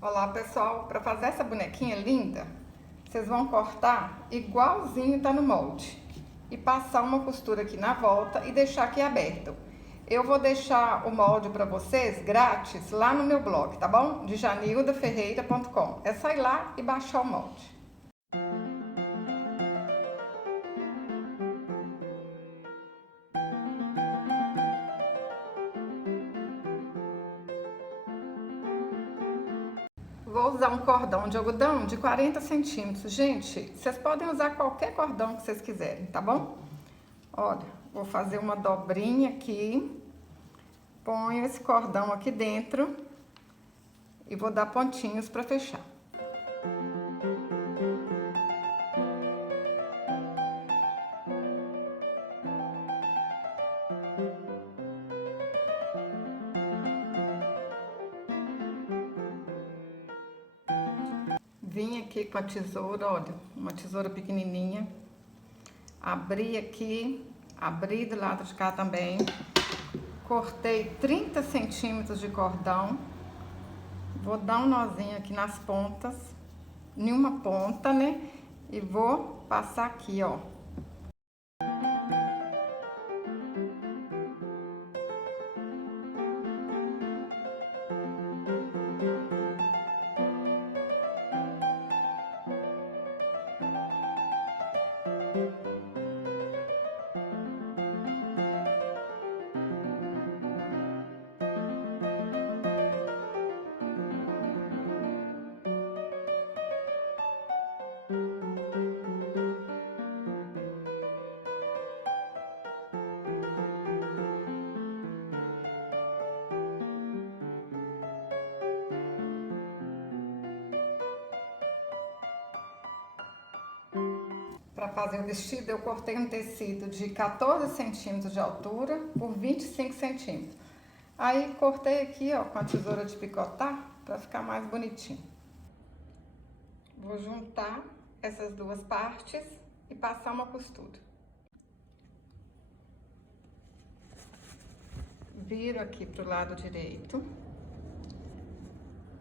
Olá pessoal, para fazer essa bonequinha linda, vocês vão cortar igualzinho tá no molde e passar uma costura aqui na volta e deixar aqui aberto. Eu vou deixar o molde para vocês grátis lá no meu blog, tá bom? De janildaferreira.com. É só ir lá e baixar o molde. Vou usar um cordão de algodão de 40 centímetros. Gente, vocês podem usar qualquer cordão que vocês quiserem, tá bom? Olha, vou fazer uma dobrinha aqui. Ponho esse cordão aqui dentro e vou dar pontinhos para fechar. Vim aqui com a tesoura, olha, uma tesoura pequenininha. Abri aqui, abri do lado de cá também. Cortei 30 centímetros de cordão. Vou dar um nozinho aqui nas pontas, em uma ponta, né? E vou passar aqui, ó. Para fazer o vestido, eu cortei um tecido de 14 centímetros de altura por 25 centímetros. Aí, cortei aqui, ó, com a tesoura de picotar, para ficar mais bonitinho. Vou juntar essas duas partes e passar uma costura. Viro aqui pro lado direito.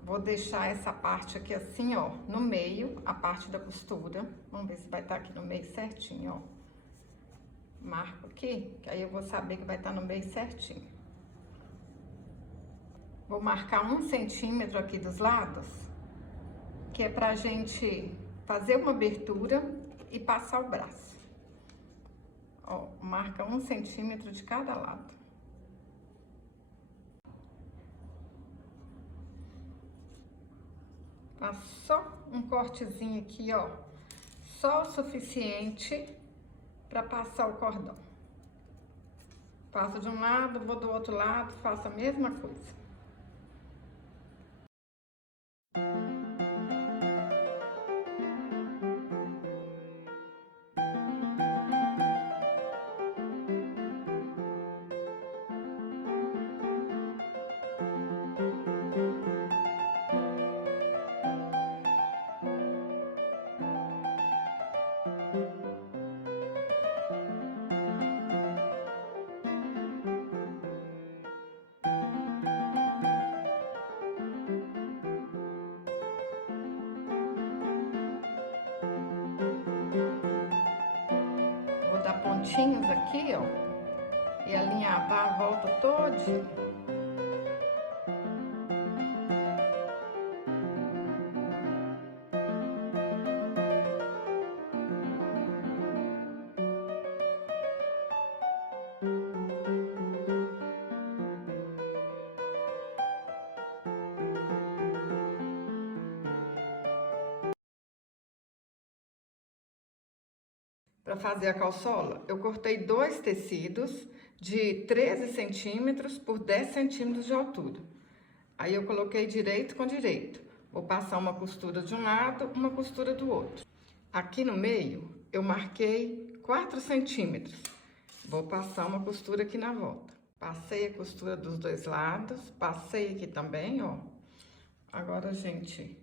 Vou deixar essa parte aqui assim, ó, no meio, a parte da costura. Vamos ver se vai estar aqui no meio certinho, ó. Marco aqui, que aí eu vou saber que vai estar no meio certinho. Vou marcar 1 centímetro aqui dos lados, que é pra gente fazer uma abertura e passar o braço. Ó, marca 1 centímetro de cada lado. Faço só um cortezinho aqui, ó, só o suficiente para passar o cordão. Passo de um lado, vou do outro lado, faço a mesma coisa. Vou dar pontinhos aqui, ó, e alinhavar a volta todinha. Para fazer a calçola, eu cortei 2 tecidos de 13 centímetros por 10 centímetros de altura. Aí eu coloquei direito com direito. Vou passar uma costura de um lado, uma costura do outro. Aqui no meio, eu marquei 4 centímetros. Vou passar uma costura aqui na volta. Passei a costura dos dois lados, passei aqui também, ó. Agora a gente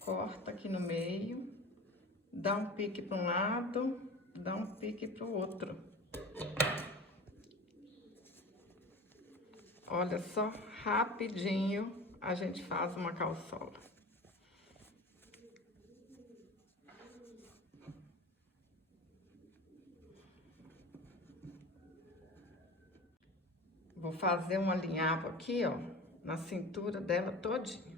corta aqui no meio. Dá um pique para um lado, dá um pique para o outro. Olha só, rapidinho a gente faz uma calçola. Vou fazer um alinhavo aqui, ó, na cintura dela todinha.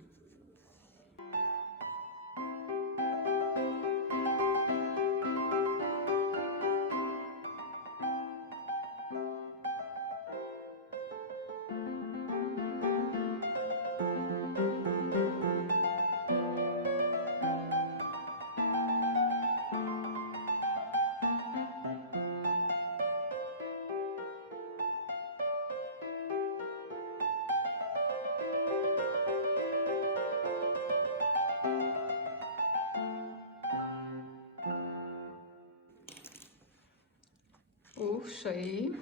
Puxa aí,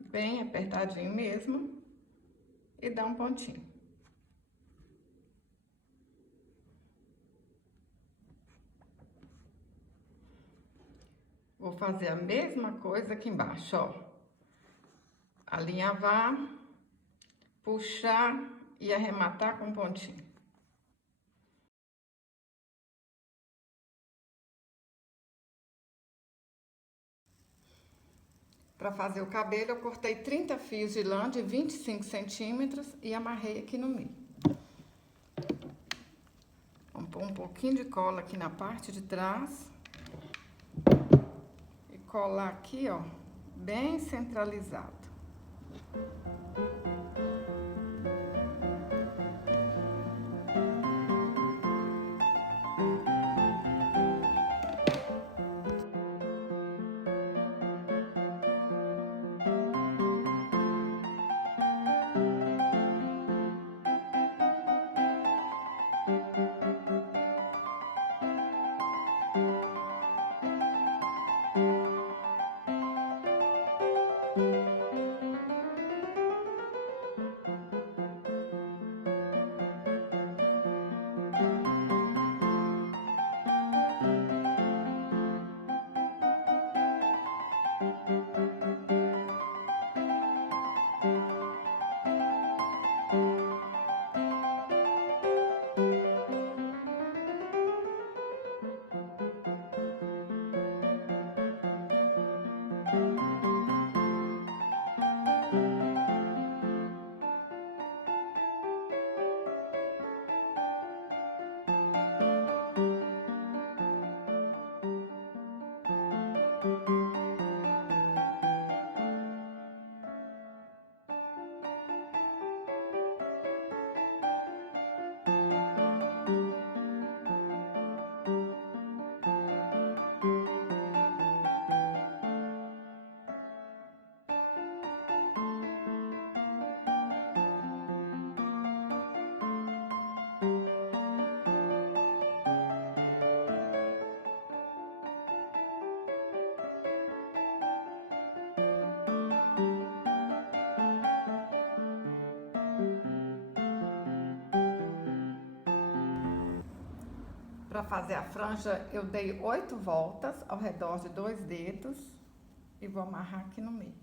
bem apertadinho mesmo, e dá um pontinho. Vou fazer a mesma coisa aqui embaixo, ó. Alinhavar, puxar e arrematar com pontinho. Para fazer o cabelo, eu cortei 30 fios de lã de 25 centímetros e amarrei aqui no meio. Vamos pôr um pouquinho de cola aqui na parte de trás. E colar aqui, ó, bem centralizado. Para fazer a franja, eu dei 8 voltas ao redor de 2 dedos e vou amarrar aqui no meio.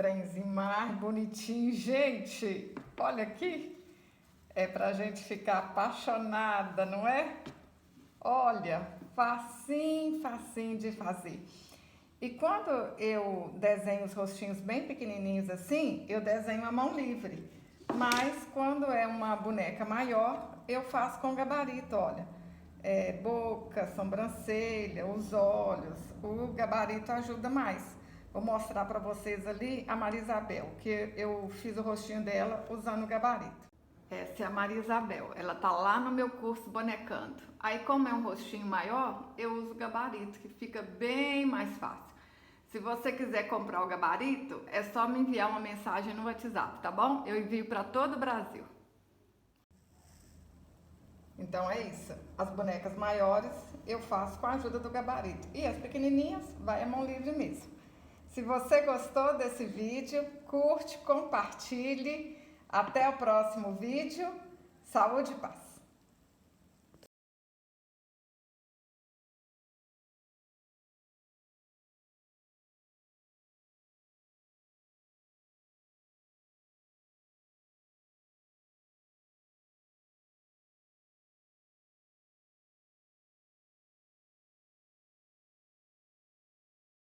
trenzinho mais bonitinho, gente. Olha aqui. É pra gente ficar apaixonada, não é? Olha, facinho, facinho de fazer. E quando eu desenho os rostinhos bem pequenininhos assim, eu desenho a mão livre. Mas quando é uma boneca maior, eu faço com gabarito, olha. Boca, sobrancelha, os olhos. O gabarito ajuda mais. Vou mostrar pra vocês ali a Maria Isabel, que eu fiz o rostinho dela usando o gabarito. Essa é a Maria Isabel, ela tá lá no meu curso bonecando. Aí como é um rostinho maior, eu uso o gabarito, que fica bem mais fácil. Se você quiser comprar o gabarito, é só me enviar uma mensagem no WhatsApp, tá bom? Eu envio para todo o Brasil. Então é isso, as bonecas maiores eu faço com a ajuda do gabarito. E as pequenininhas, vai a mão livre mesmo. Se você gostou desse vídeo, curte, compartilhe. Até o próximo vídeo. Saúde e paz!